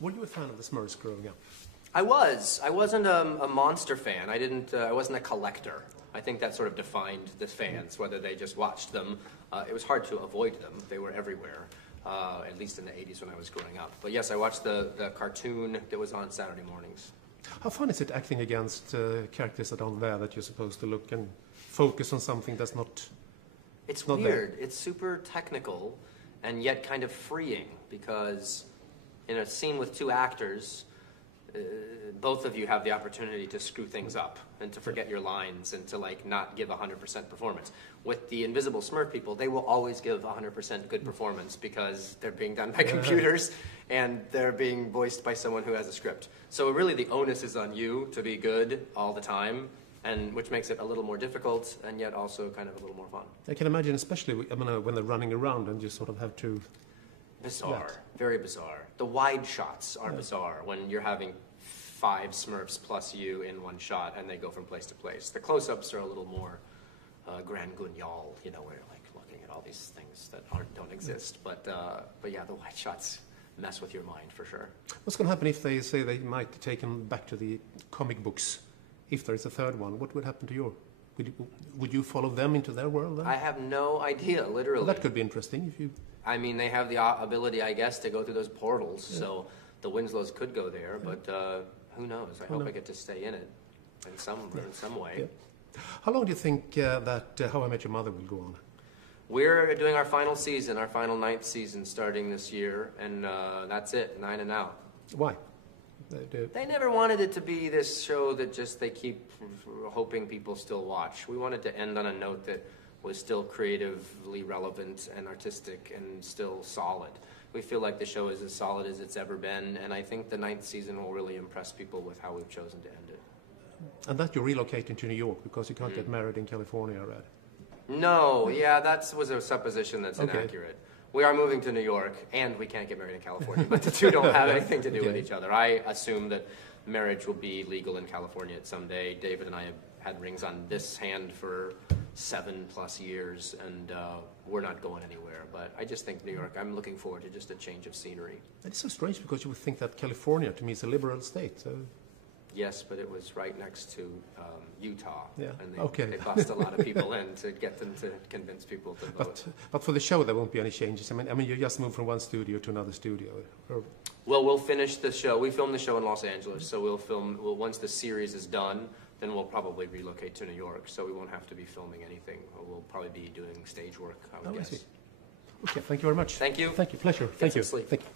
Were you a fan of the Smurfs growing up? I was. I wasn't a monster fan. I wasn't a collector. I think that sort of defined the fans, whether they just watched them. It was hard to avoid them. They were everywhere, at least in the 80s when I was growing up. But yes, I watched the cartoon that was on Saturday mornings. How fun is it acting against characters that aren't there, that you're supposed to look and focus on something that's not? It's not weird. There. It's super technical and yet kind of freeing, because in a scene with two actors, both of you have the opportunity to screw things up and to forget your lines and to like not give 100% performance. With the invisible Smurf people, they will always give 100% good performance because they're being done by computers and they're being voiced by someone who has a script. So really the onus is on you to be good all the time, and which makes it a little more difficult and yet also kind of a little more fun. I can imagine, especially when they're running around and you sort of have to... Bizarre. Very bizarre. The wide shots are bizarre when you're having 5 Smurfs plus you in one shot and they go from place to place. The close-ups are a little more grand guignol, you know, where you're like looking at all these things that don't exist. But yeah, the wide shots mess with your mind for sure. What's going to happen if they say they might take them back to the comic books? If there's a third one, what would happen to you? Would you follow them into their world then? I have no idea, literally. Well, that could be interesting if you... I mean, they have the ability, I guess, to go through those portals, so the Winslows could go there, but who knows? I hope I get to stay in it in some way. Yeah. How long do you think that How I Met Your Mother will go on? We're doing our final season, our final 9th season starting this year, and that's it, 9 and out. Why? They never wanted it to be this show that just they keep hoping people still watch. We wanted to end on a note that was still creatively relevant and artistic and still solid. We feel like the show is as solid as it's ever been, and I think the 9th season will really impress people with how we've chosen to end it. And that you're relocating to New York because you can't get married in California, right? No, yeah, that was a supposition that's inaccurate. We are moving to New York, and we can't get married in California, but the two don't have anything to do with each other. I assume that marriage will be legal in California at some day. David and I have had rings on this hand for 7+ years, and we're not going anywhere. But I just think New York, I'm looking forward to just a change of scenery. It's so strange because you would think that California, to me, is a liberal state. So. Yes, but it was right next to Utah, and they bust a lot of people in to get them to convince people to vote. But for the show, there won't be any changes. I mean, you just move from one studio to another studio. Well, we'll finish the show. We filmed the show in Los Angeles, so once the series is done, then we'll probably relocate to New York. So we won't have to be filming anything. We'll probably be doing stage work, I would guess. I see. Okay, thank you very much. Thank you. Thank you. Pleasure. Thank you. Thank you.